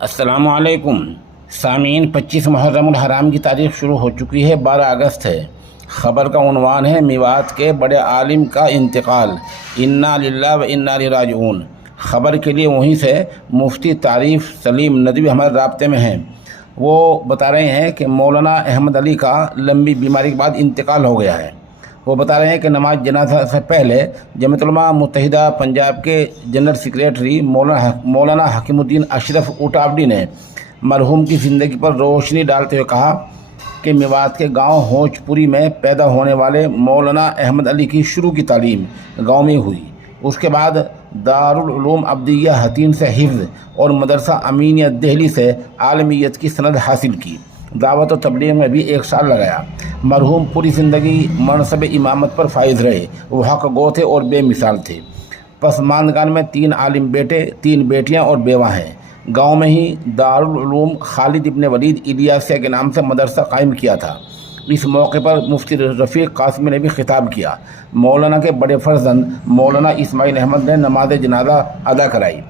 السلام علیکم سامعین، 25 محرم الحرام کی تاریخ شروع ہو چکی ہے، 12 اگست ہے۔ خبر کا عنوان ہے میوات کے بڑے عالم کا انتقال، انا للہ و انا الیہ راجعون۔ خبر کے لیے وہیں سے مفتی تعریف سلیم ندوی ہمارے رابطے میں ہیں۔ وہ بتا رہے ہیں کہ مولانا احمد علی کا لمبی بیماری کے بعد انتقال ہو گیا ہے۔ وہ بتا رہے ہیں کہ نماز جنازہ سے پہلے جمعیت علماء متحدہ پنجاب کے جنرل سیکریٹری مولانا حکیم الدین اشرف اٹاوڈی نے مرحوم کی زندگی پر روشنی ڈالتے ہوئے کہا کہ میوات کے گاؤں ہوچ پوری میں پیدا ہونے والے مولانا احمد علی کی شروع کی تعلیم گاؤں میں ہوئی۔ اس کے بعد دارالعلوم عبدیہ حتین سے حفظ اور مدرسہ امینیہ دہلی سے عالمیت کی سند حاصل کی۔ دعوت و تبلیغ میں بھی 1 سال لگایا۔ مرحوم پوری زندگی منصب امامت پر فائز رہے۔ وہ حق گو تھے اور بے مثال تھے۔ پسماندگان میں 3 عالم بیٹے، 3 بیٹیاں اور بیوہ ہیں۔ گاؤں میں ہی دارالعلوم خالد ابن ولید الیاسیہ کے نام سے مدرسہ قائم کیا تھا۔ اس موقع پر مفتی رفیق قاسمی نے بھی خطاب کیا۔ مولانا کے بڑے فرزند مولانا اسماعیل احمد نے نماز جنازہ ادا کرائی۔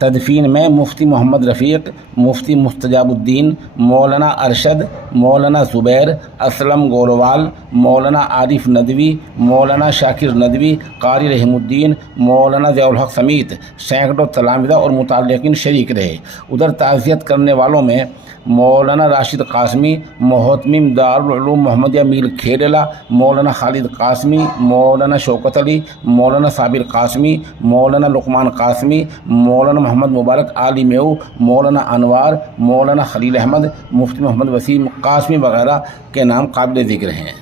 تدفین میں مفتی محمد رفیق، مفتی مستجاب الدین، مولانا ارشد، مولانا زبیر، اسلم گولوال، مولانا عارف ندوی، مولانا شاکر ندوی، قاری رحیم الدین، مولانا ضیاء الحق سمیت سینکڑوں تلامذہ اور متعلقین شریک رہے۔ ادھر تعزیت کرنے والوں میں مولانا راشد قاسمی، محتمم دارالعلوم محمدیہ میر کھیڑلا، مولانا خالد قاسمی، مولانا شوکت علی، مولانا صابر قاسمی، مولانا لقمان قاسمی، مولانا محمد مبارک علی میو، مولانا انوار، مولانا خلیل احمد، مفتی محمد وسیم قاسمی وغیرہ کے نام قابل ذکر ہیں۔